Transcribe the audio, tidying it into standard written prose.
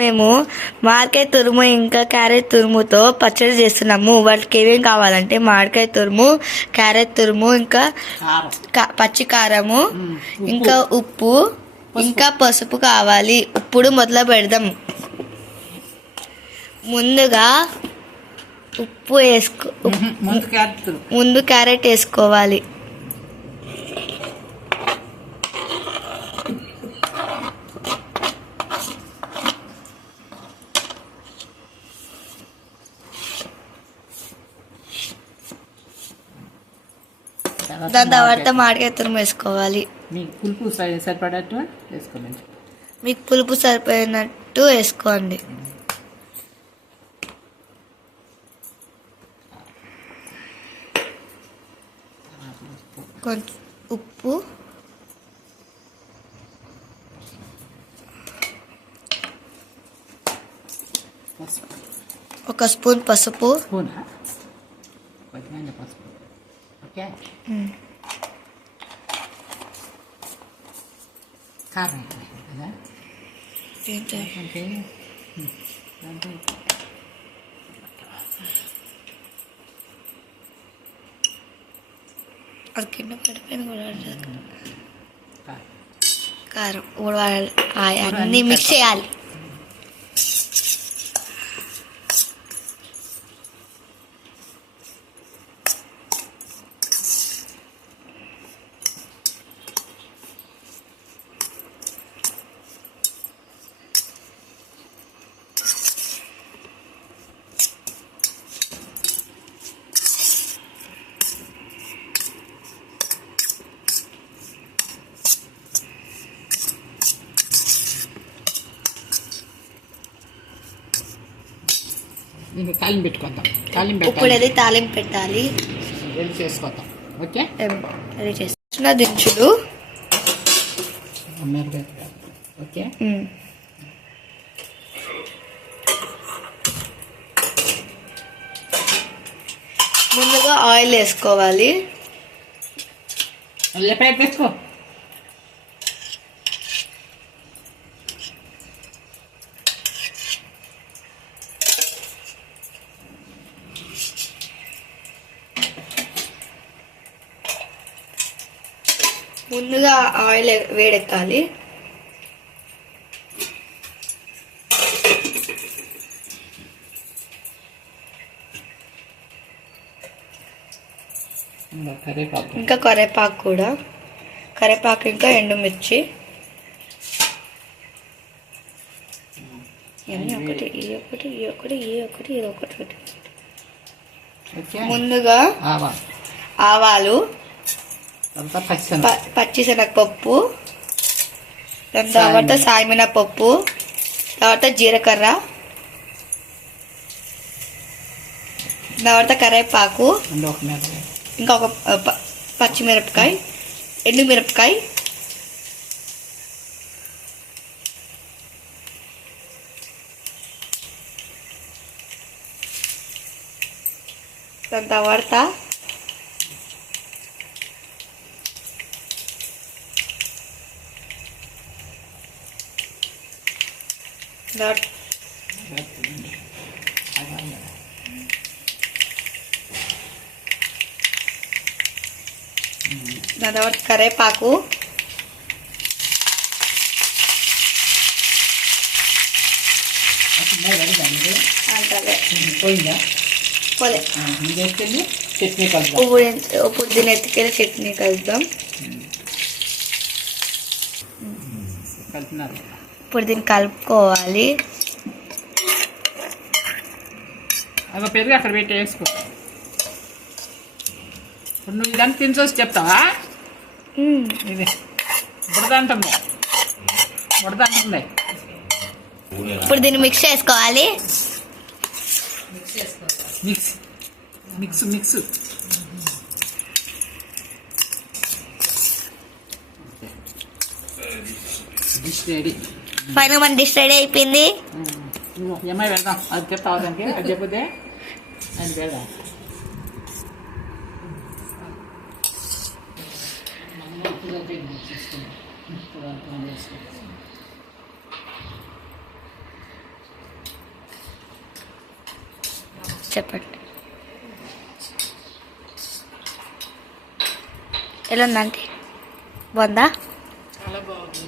మేము మామిడికాయ తురుము ఇంకా క్యారెట్ తురుముతో పచ్చడి చేస్తున్నాము. వాటికి ఏమేమి కావాలంటే మామిడికాయ తురుము, క్యారెట్ తురుము, ఇంకా పచ్చి కారము, ఇంకా ఉప్పు, ఇంకా పసుపు కావాలి. ఇప్పుడు మొదలు పెడదాం. ముందుగా ఉప్పు ముందు క్యారెట్ వేసుకోవాలి. దాని తర్వాత మామిడికాయ తురుము వేసుకోవాలి. మీకు పులుపు సరిపడట్టు వేసుకోండి. మీకు పులుపు సరిపోయినట్టు వేసుకోండి. కొంచెం ఉప్పు, ఒక స్పూన్ పసుపు, కారం అది కింద పడిపోయింది కూడా. కారం ఉడవాలి, అన్నీ మిక్స్ చేయాలి. ఇంకా తాలింపు పెట్టుకుందాం. ఇప్పుడు అది తాలింపు పెట్టాలి. రెడీ చేసుకుందాం. ఓకే, రెడీ చేసుకున్న దినుసులు. ఓకే, ముందుగా ఆయిల్ వేసుకోవాలి. వేసుకో. ముందుగా ఆయిల్ వేడెక్కాలి. ఇంకా కరివేపాకు కూడా, కరివేపాకు ఇంకా ఎండుమిర్చి ఇవన్నీ ఒకటి, ఇది ఒకటి, ఇది ఒకటి, ఇది ఒకటి, ఇది ఒకటి. ముందుగా ఆవాలు, పచ్చిశనగపప్పు, దాని తర్వాత సాయమినపప్పు, తర్వాత జీలకర్ర, తర్వాత కరివేపాకు, ఇంకా ఒక పచ్చిమిరపకాయ, ఎండుమిరపకాయ, దాని తర్వాత దాని తర్వాత కరివేపాకు, ఇప్పుడు దీన్ని ఎత్తుకెళ్ళి చట్నీ కలుద్దాం. ఇప్పుడు దీన్ని కలుపుకోవాలి. పెరుగు అక్కడ పెట్టి వేసుకో. ఇప్పుడు నువ్వు ఇదంతా తినచోసి చెప్తావా? ఇది బుడదంటుంది. ఇప్పుడు దీన్ని మిక్స్ చేసుకోవాలి. Mix mix mix dish ready. Final మన డిష్ రెడీ అయిపోయింది. ఏమై వెళ్దాం. అది చెప్తావా దానికి? అది చెప్పితే అని వెళ్దాం. చెప్పండి. ఎలా ఉందంటే బాగుందా? చాలా బాగుంది.